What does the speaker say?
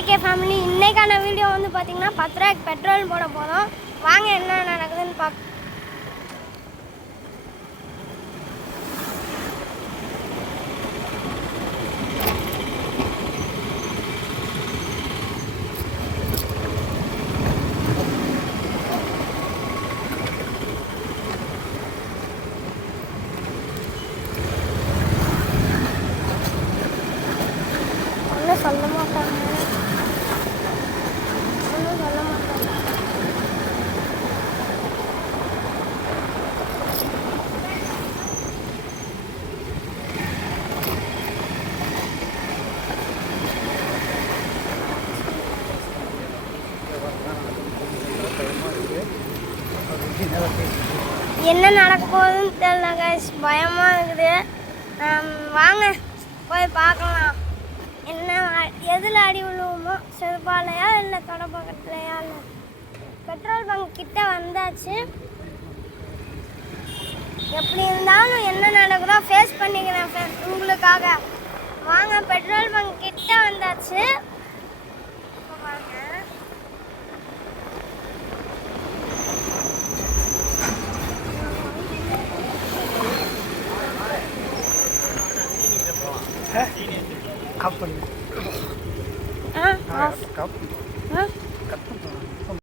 AK family இன்னைக்கான video வந்து பார்த்தீங்கன்னா 10 ரூபாய்க்கு பெட்ரோல் போட போகிறோம். வாங்க என்ன நடக்குதுன்னு பார்க்க. ஒன்றும் சொல்ல மாட்டாங்க. என்ன நடக்க போகுதுன்னு தெரியல கைஸ், பயமாக இருக்குது. வாங்க போய் பார்க்கலாம். என்ன எதில் அடி விழுவுமோ, செருப்பாலையா இல்லை தொடை பக்கத்துலையா. இல்லை பெட்ரோல் பங்க் கிட்ட வந்தாச்சு. எப்படி இருந்தாலும் என்ன நடக்குதோ ஃபேஸ் பண்ணிக்கிறேன் ஃப்ரெண்ட் உங்களுக்காக. வாங்க பெட்ரோல் பங்க் கிட்ட வந்தாச்சு. வாங்க ஆஃப் பண்ணு. ஆஃப்.